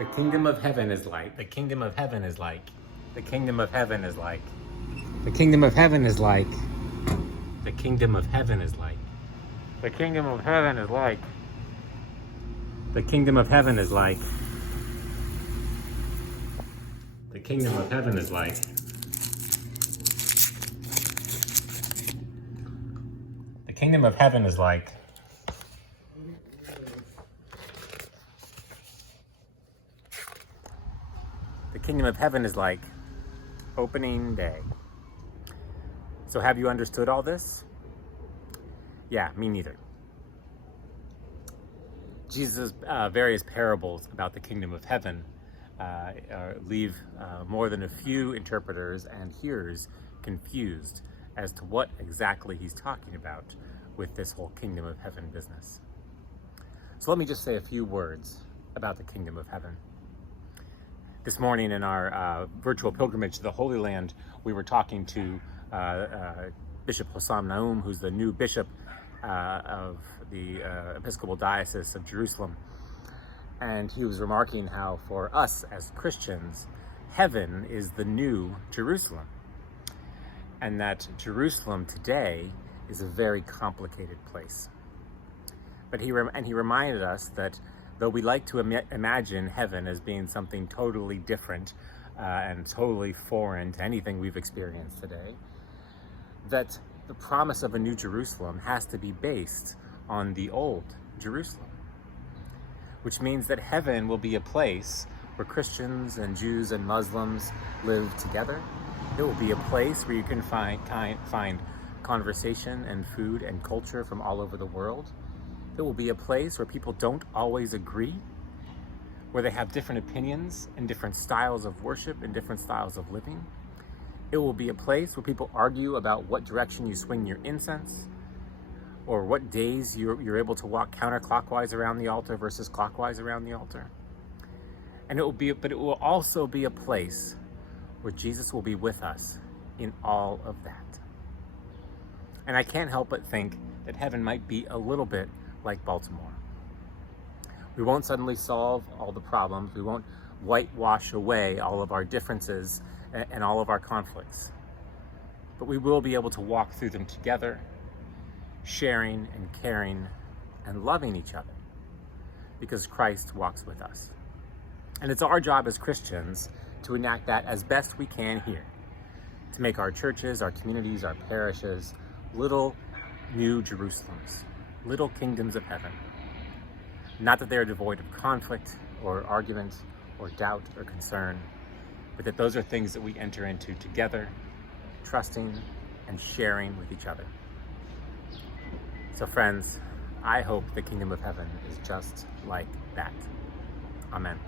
The kingdom of heaven is like, the kingdom of heaven is like, the kingdom of heaven is like, the kingdom of heaven is like, the kingdom of heaven is like, the kingdom of heaven is like, the kingdom of heaven is like, the kingdom of heaven is like, the kingdom of heaven is like, the kingdom of heaven is like opening day. So have you understood all this? Yeah, me neither. Jesus' various parables about the kingdom of heaven leave more than a few interpreters and hearers confused as to what exactly he's talking about with this whole kingdom of heaven business. So let me just say a few words about the kingdom of heaven. This morning in our virtual pilgrimage to the Holy Land, we were talking to Bishop Hossam Naum, who's the new bishop of the Episcopal Diocese of Jerusalem. And he was remarking how for us as Christians, heaven is the new Jerusalem. And that Jerusalem today is a very complicated place. But he reminded us that though we like to imagine heaven as being something totally different and totally foreign to anything we've experienced today, that the promise of a new Jerusalem has to be based on the old Jerusalem, which means that heaven will be a place where Christians and Jews and Muslims live together. It will be a place where you can find conversation and food and culture from all over the world. It will be a place where people don't always agree, where they have different opinions and different styles of worship and different styles of living. It will be a place where people argue about what direction you swing your incense, or what days you're able to walk counterclockwise around the altar versus clockwise around the altar. And it will also be a place where Jesus will be with us in all of that. And I can't help but think that heaven might be a little bit like Baltimore. We won't suddenly solve all the problems. We won't whitewash away all of our differences and all of our conflicts. But we will be able to walk through them together, sharing and caring and loving each other, because Christ walks with us. And it's our job as Christians to enact that as best we can here, to make our churches, our communities, our parishes little new Jerusalems, little kingdoms of heaven. Not that they are devoid of conflict or argument or doubt or concern, but that those are things that we enter into together, trusting and sharing with each other. So friends, I hope the kingdom of heaven is just like that. Amen.